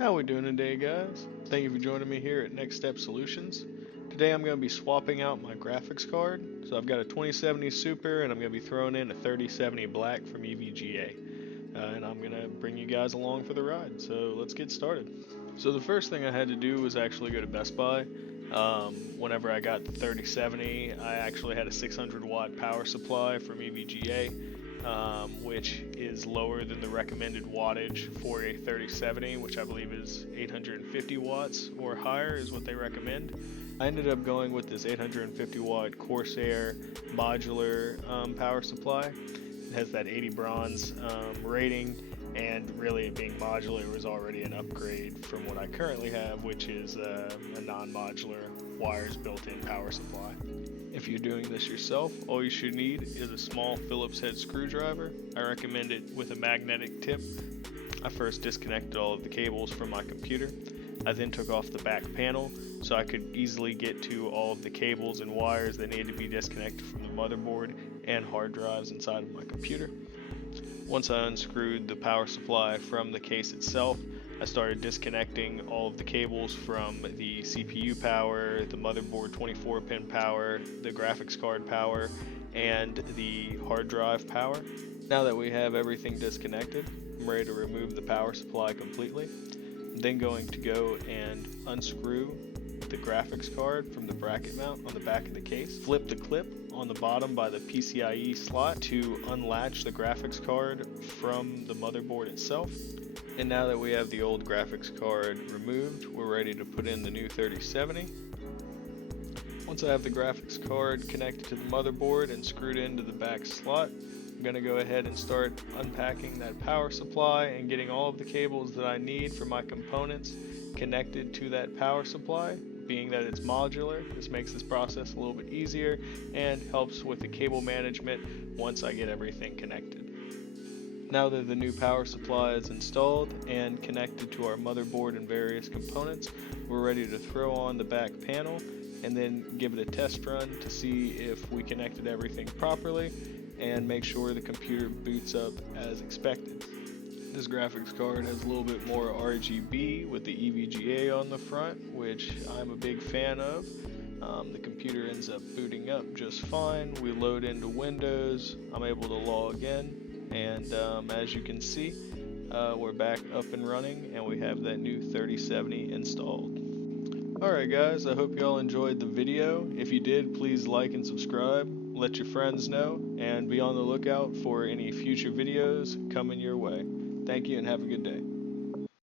How we doing today, guys? Thank you for joining me here at Next Step Solutions. Today I'm going to be swapping out my graphics card. So I've got a 2070 Super and I'm going to be throwing in a 3070 Black from EVGA. And I'm going to bring you guys along for the ride. So let's get started. So the first thing I had to do was actually go to Best Buy. Whenever I got the 3070, I actually had a 600 watt power supply from EVGA, which is lower than the recommended wattage for a 3070, which I believe is 850 watts or higher is what they recommend. I ended up going with this 850 watt Corsair modular power supply. It has that 80 bronze rating, and really it being modular was already an upgrade from what I currently have, which is a non-modular wires built-in power supply. If you're doing this yourself, all you should need is a small Phillips head screwdriver. I recommend it with a magnetic tip. I first disconnected all of the cables from my computer. I then took off the back panel so I could easily get to all of the cables and wires that needed to be disconnected from the motherboard and hard drives inside of my computer. Once I unscrewed the power supply from the case itself, I started disconnecting all of the cables from the CPU power, the motherboard 24-pin power, the graphics card power, and the hard drive power. Now that we have everything disconnected, I'm ready to remove the power supply completely. I'm then going to go and unscrew the graphics card from the bracket mount on the back of the case, flip the clip on the bottom by the PCIe slot to unlatch the graphics card from the motherboard itself. And now that we have the old graphics card removed, we're ready to put in the new 3070. Once I have the graphics card connected to the motherboard and screwed into the back slot, I'm going to go ahead and start unpacking that power supply and getting all of the cables that I need for my components connected to that power supply. Being that it's modular, this makes this process a little bit easier and helps with the cable management once I get everything connected. Now that the new power supply is installed and connected to our motherboard and various components, we're ready to throw on the back panel and then give it a test run to see if we connected everything properly and make sure the computer boots up as expected. This graphics card has a little bit more RGB with the EVGA on the front, which I'm a big fan of. The computer ends up booting up just fine. We load into Windows, I'm able to log in, and as you can see, we're back up and running and we have that new 3070 installed. Alright guys, I hope you all enjoyed the video. If you did, please like and subscribe, let your friends know, and be on the lookout for any future videos coming your way. Thank you and have a good day.